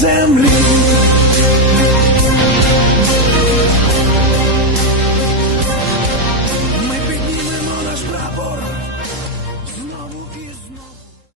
землі.